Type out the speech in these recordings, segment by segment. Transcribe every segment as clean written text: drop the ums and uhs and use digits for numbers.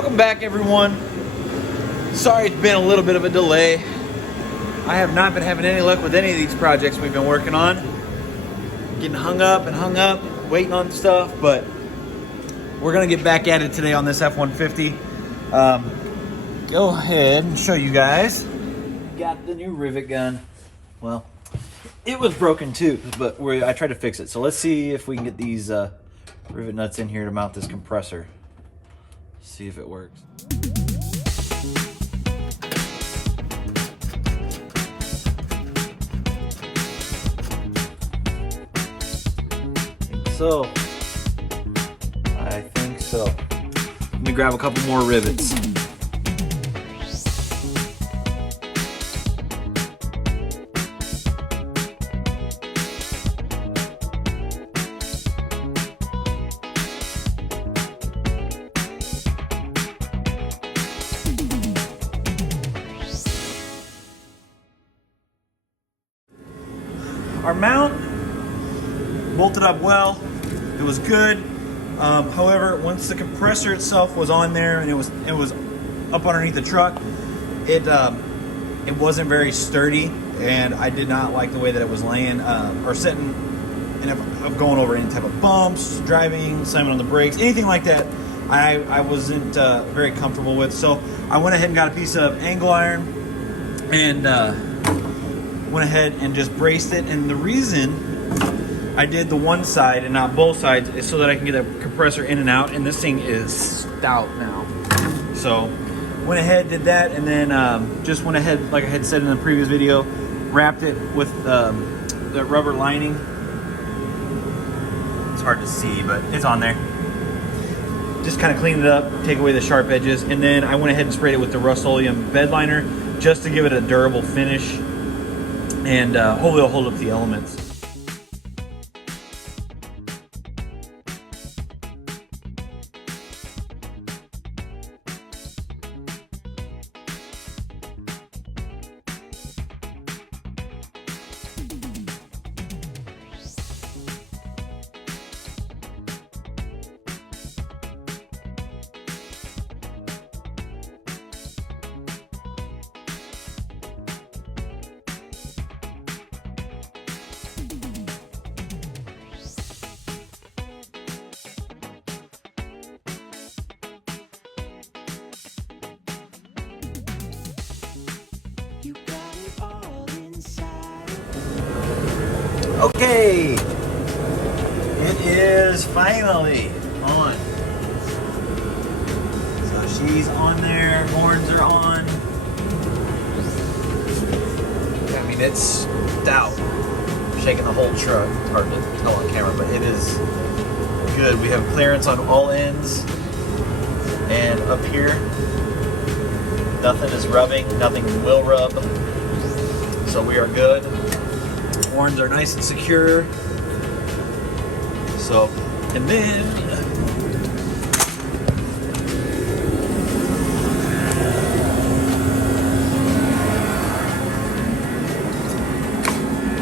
Welcome back, everyone. Sorry it's been a little bit of a delay. I have not been having any luck with any of these projects we've been working on. Getting hung up, waiting on stuff, but we're gonna get back at it today on this F150. Go ahead and show you guys. Got the new rivet gun. Well, it was broken too, but I tried to fix it. So let's see if we can get these rivet nuts in here to mount this compressor. See if it works. I think so. Let me grab a couple more rivets. Our mount bolted up well. It was good. However, once the compressor itself was on there and it was up underneath the truck, it wasn't very sturdy, and I did not like the way that it was laying or sitting. And if I'm going over any type of bumps, driving, slamming on the brakes, anything like that, I wasn't very comfortable with. So I went ahead and got a piece of angle iron and went ahead and just braced it. And the reason I did the one side and not both sides is so that I can get a compressor in and out, and this thing is stout now. So went ahead, did that, and then just went ahead, like I had said in the previous video, wrapped it with the rubber lining. It's hard to see, but it's on there. Just kind of cleaned it up, take away the sharp edges, and then I went ahead and sprayed it with the Rust-Oleum bed liner just to give it a durable finish, and hopefully it'll hold up the elements. Okay, it is finally on. So she's on there, horns are on. I mean, it's stout. Shaking the whole truck. It's hard to tell on camera, but it is good. We have clearance on all ends, and up here, nothing is rubbing, nothing will rub. So we are good. Horns are nice and secure. So, and then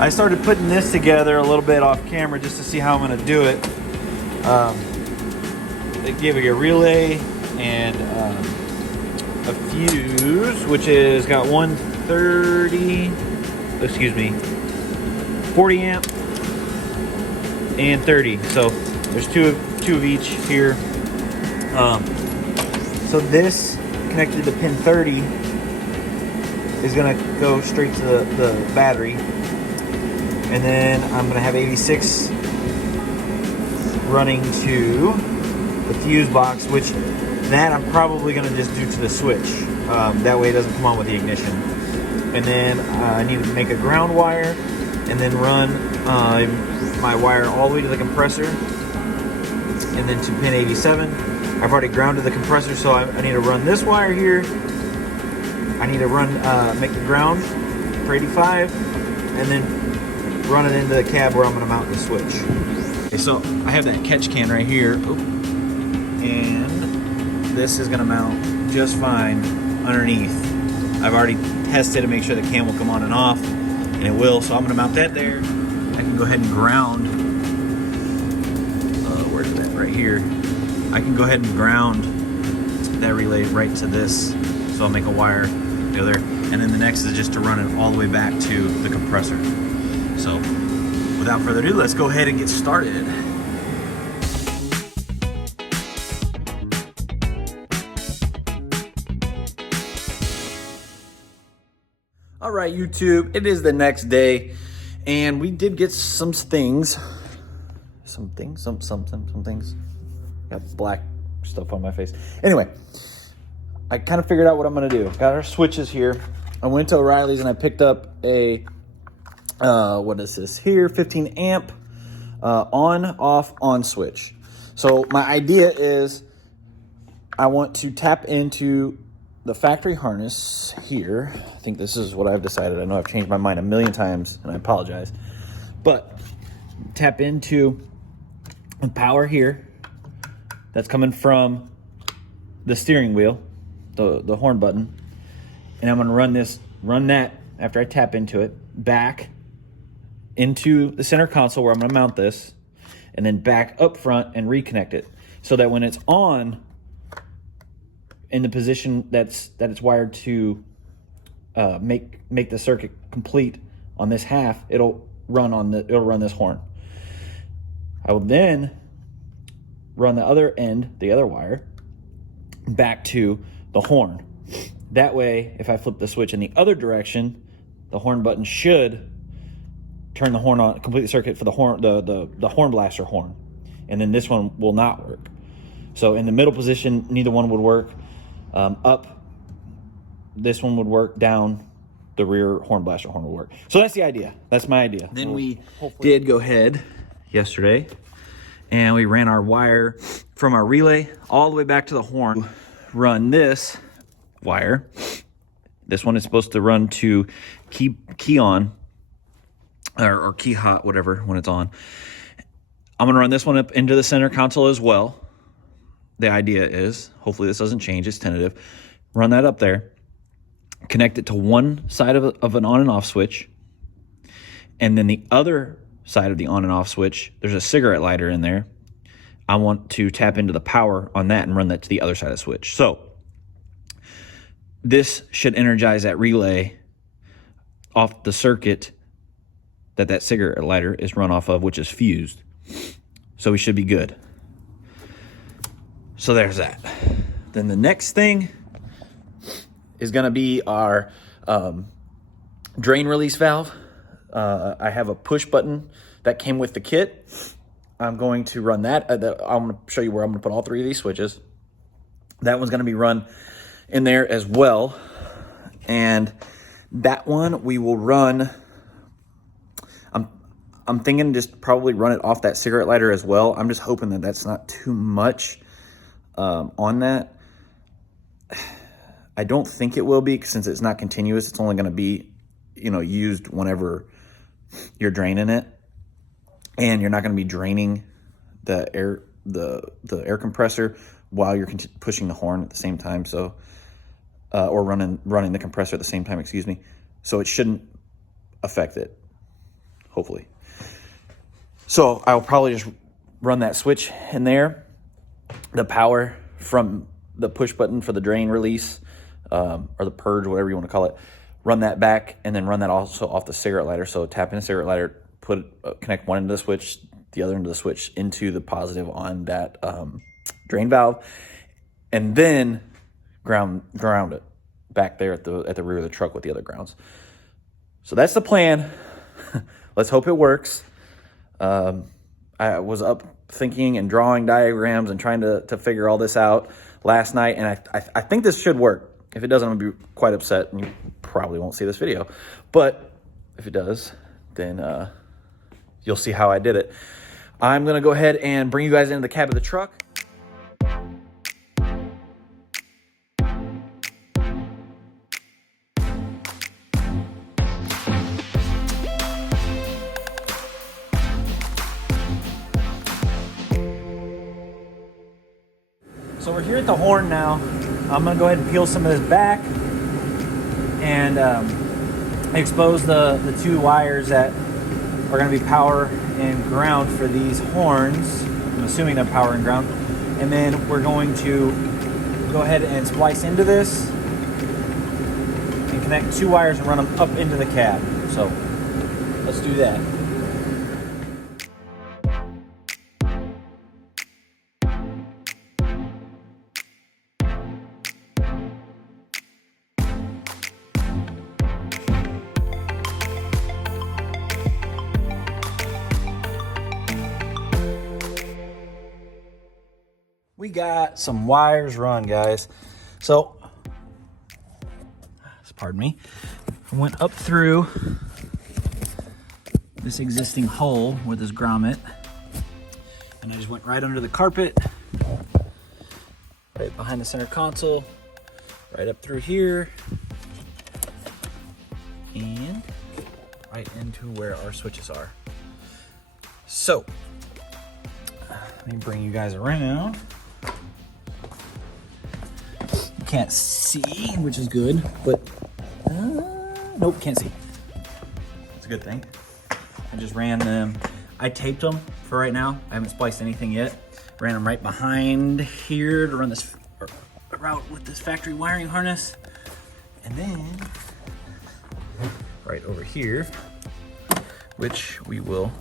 I started putting this together a little bit off camera just to see how I'm going to do it. They gave me a relay and a fuse, which is got 130, excuse me, 40 amp and 30. So there's two of each here. So this connected to pin 30 is gonna go straight to the battery, and then I'm gonna have 86 running to the fuse box, which that I'm probably gonna just do to the switch. That way it doesn't come on with the ignition. And then I need to make a ground wire and then run my wire all the way to the compressor and then to pin 87. I've already grounded the compressor, so I need to run this wire here. I need to run, make the ground for 85 and then run it into the cab where I'm gonna mount the switch. Okay, so I have that catch can right here. And this is gonna mount just fine underneath. I've already tested to make sure the can will come on and off, and it will, so I'm gonna mount that there. I can go ahead and ground, where's that, right here. I can go ahead and ground that relay right to this. So I'll make a wire go there. And then the next is just to run it all the way back to the compressor. So without further ado, let's go ahead and get started. All right, YouTube, it is the next day, and we did get some things. Some things. Got black stuff on my face. Anyway, I kind of figured out what I'm gonna do. Got our switches here. I went to O'Reilly's and I picked up a, what is this here? 15 amp on switch. So my idea is I want to tap into the factory harness here. I think this is what I've decided. I know I've changed my mind a million times and I apologize. But tap into the power here that's coming from the steering wheel, the horn button. And I'm gonna run that after I tap into it, back into the center console where I'm gonna mount this, and then back up front and reconnect it. So that when it's on, in the position that it's wired to make the circuit complete on this half, it'll run this horn. I will then run the other end, the other wire, back to the horn. That way, if I flip the switch in the other direction, the horn button should turn the horn on, complete the circuit for the horn, the horn blaster horn, and then this one will not work. So in the middle position, neither one would work. Up, this one would work. Down, the rear horn blaster horn would work. So that's the idea. That's my idea. Then we did go ahead yesterday and we ran our wire from our relay all the way back to the horn. Run this wire. This one is supposed to run to key on or key hot, whatever, when it's on. I'm gonna run this one up into the center console as well. The idea is, hopefully this doesn't change, it's tentative. Run that up there, connect it to one side of an on and off switch, and then the other side of the on and off switch, there's a cigarette lighter in there. I want to tap into the power on that and run that to the other side of the switch. So this should energize that relay off the circuit that cigarette lighter is run off of, which is fused. So we should be good. So there's that. Then the next thing is gonna be our drain release valve. I have a push button that came with the kit. I'm going to run that. I'm gonna show you where I'm gonna put all three of these switches. That one's gonna be run in there as well. And that one we will run, I'm thinking just probably run it off that cigarette lighter as well. I'm just hoping that that's not too much on that. I don't think it will be, since it's not continuous. It's only going to be, used whenever you're draining it, and you're not going to be draining the air compressor while you're pushing the horn at the same time. So, or running the compressor at the same time. Excuse me. So it shouldn't affect it, hopefully. So I'll probably just run that switch in there, the power from the push button for the drain release, or the purge, whatever you want to call it, run that back, and then run that also off the cigarette lighter. So tap in the cigarette lighter, connect one into the switch, the other into the switch, into the positive on that drain valve, and then ground it back there at the rear of the truck with the other grounds. So that's the plan. Let's hope it works. I was up thinking and drawing diagrams and trying to figure all this out last night, and I think this should work. If it doesn't, I'm going to be quite upset, and you probably won't see this video. But if it does, then you'll see how I did it. I'm going to go ahead and bring you guys into the cab of the truck. So we're here at the horn now. I'm gonna go ahead and peel some of this back and expose the two wires that are gonna be power and ground for these horns. I'm assuming they're power and ground. And then we're going to go ahead and splice into this and connect 2 wires and run them up into the cab. So let's do that. We got some wires run, guys. So, pardon me, I went up through this existing hole with this grommet, and I just went right under the carpet, right behind the center console, right up through here, and right into where our switches are. So, let me bring you guys around. Can't see, which is good, but nope, can't see. It's a good thing. I just ran them. I taped them for right now. I haven't spliced anything yet. Ran them right behind here to run this route with this factory wiring harness, and then right over here, which we will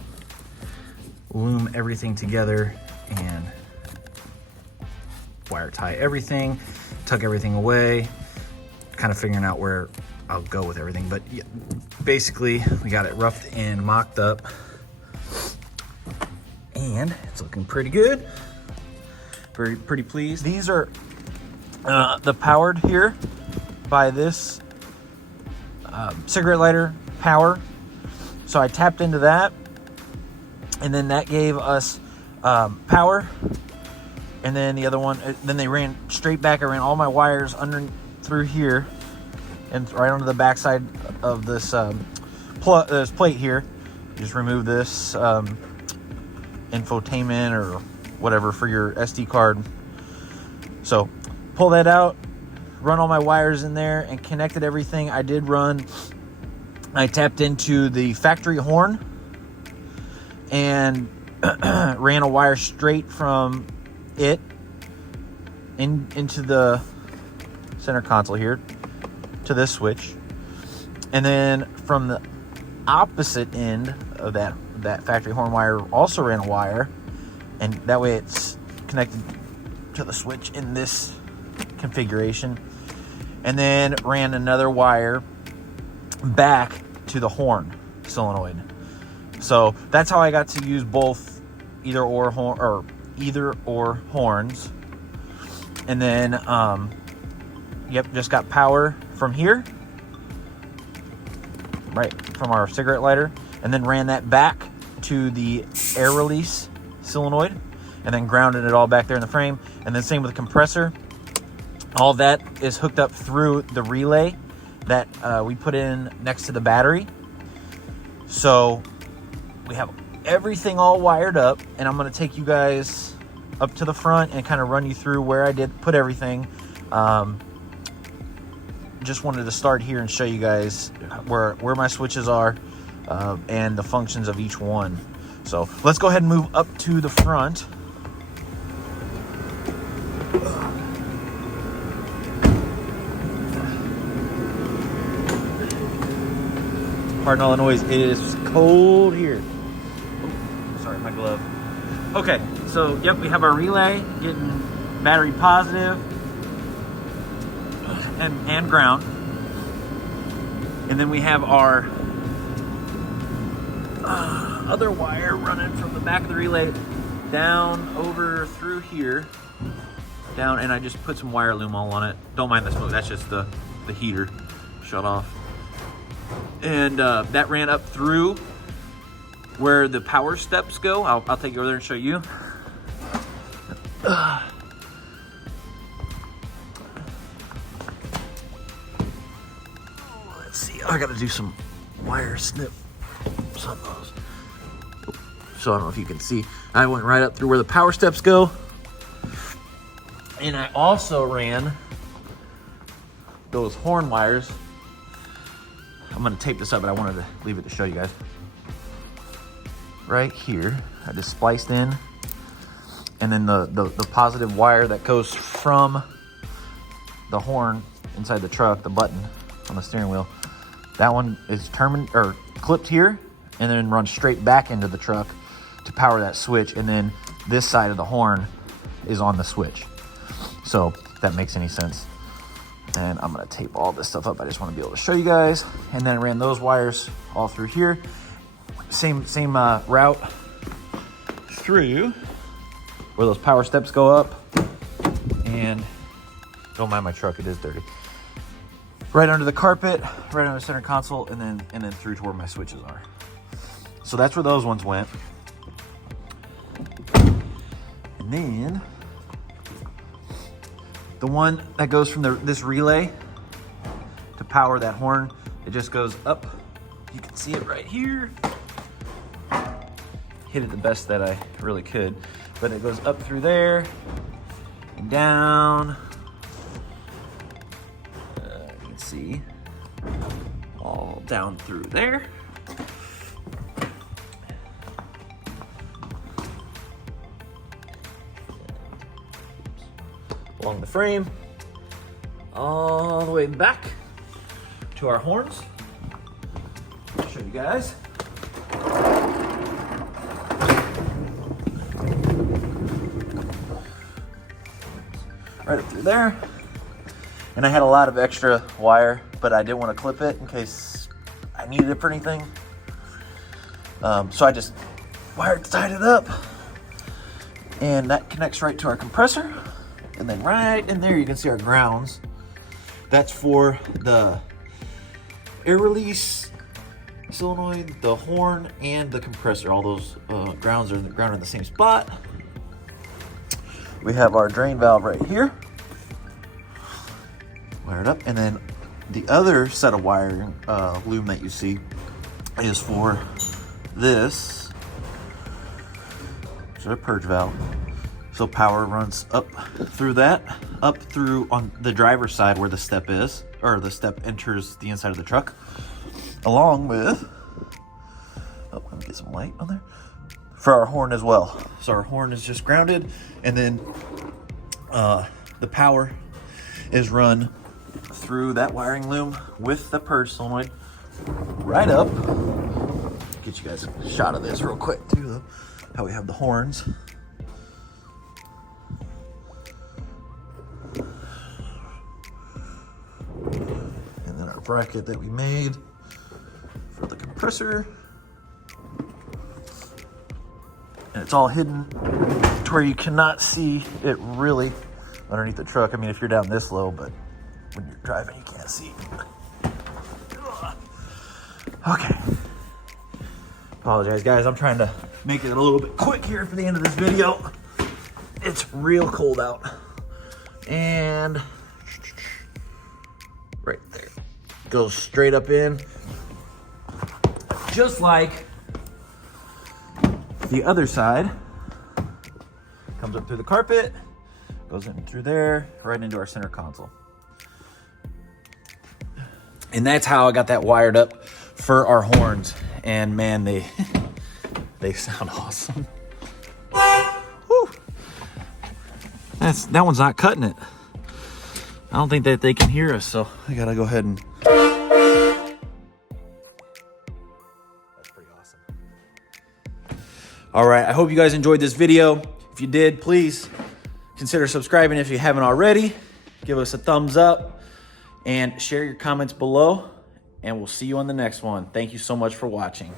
loom everything together and wire tie everything, tuck everything away, kind of figuring out where I'll go with everything. But yeah, basically we got it roughed and mocked up, and it's looking pretty good. Pretty pleased. These are the powered here by this cigarette lighter power. So I tapped into that, and then that gave us power. And then the other one, then they ran straight back. I ran all my wires under through here and right onto the backside of this this plate here. Just remove this infotainment or whatever for your SD card. So pull that out, run all my wires in there, and connected everything. I tapped into the factory horn and ran a wire straight from it into the center console here to this switch, and then from the opposite end of that factory horn wire also ran a wire, and that way it's connected to the switch in this configuration, and then ran another wire back to the horn solenoid. So that's how I got to use both either or horns. And then just got power from here, right from our cigarette lighter, and then ran that back to the air release solenoid, and then grounded it all back there in the frame. And then same with the compressor. All that is hooked up through the relay that we put in next to the battery. So we have everything all wired up, and I'm going to take you guys up to the front and kind of run you through where I did put everything. Just wanted to start here and show you guys where my switches are and the functions of each one. So let's go ahead and move up to the front. Pardon all the noise, it is cold here. Oh, sorry, my glove. Okay, so yep, we have our relay getting battery positive and ground. And then we have our other wire running from the back of the relay down over through here. Down, and I just put some wire loom all on it. Don't mind the smoke, that's just the heater shut off. And that ran up through where the power steps go. I'll take you over there and show you. Let's see, I gotta do some wire snip. Some of those. So I don't know if you can see. I went right up through where the power steps go. And I also ran those horn wires. I'm gonna tape this up, but I wanted to leave it to show you guys. Right here, I just spliced in, and then the positive wire that goes from the horn inside the truck, the button on the steering wheel, that one is clipped here and then runs straight back into the truck to power that switch. And then this side of the horn is on the switch. So if that makes any sense. And I'm gonna tape all this stuff up. I just wanna be able to show you guys. And then I ran those wires all through here. Same route through where those power steps go up. And don't mind my truck, it is dirty. Right under the carpet, right under the center console, and then through to where my switches are. So that's where those ones went. And then the one that goes from this relay to power that horn, it just goes up. You can see it right here. Hit it the best that I really could, but it goes up through there and down. You can see all down through there. Along the frame, all the way back to our horns. I'll show you guys. Right up through there. And I had a lot of extra wire, but I didn't want to clip it in case I needed it for anything. So I just tied it up. And that connects right to our compressor. And then right in there, you can see our grounds. That's for the air release solenoid, the horn, and the compressor. All those grounds are grounded in the same spot. We have our drain valve right here, wired up. And then the other set of wiring loom that you see is for this. It's a purge valve. So power runs up through that, up through on the driver's side where the step is, or the step enters the inside of the truck, along with, oh, let me get some light on there, for our horn as well. So our horn is just grounded, and then the power is run through that wiring loom with the purge solenoid right up. Get you guys a shot of this real quick too, though, how we have the horns. Bracket that we made for the compressor, and it's all hidden to where you cannot see it really underneath the truck. I mean, if you're down this low, but when you're driving, you can't see. Okay, apologize guys, I'm trying to make it a little bit quick here for the end of this video. It's real cold out. And right there, goes straight up in, just like the other side. Comes up through the carpet, goes in through there, right into our center console. And that's how I got that wired up for our horns. And man, they sound awesome. Whew. That one's not cutting it. I don't think that they can hear us, so I gotta go ahead and. That's pretty awesome. All right, I hope you guys enjoyed this video. If you did, please consider subscribing if you haven't already. Give us a thumbs up and share your comments below, and we'll see you on the next one. Thank you so much for watching.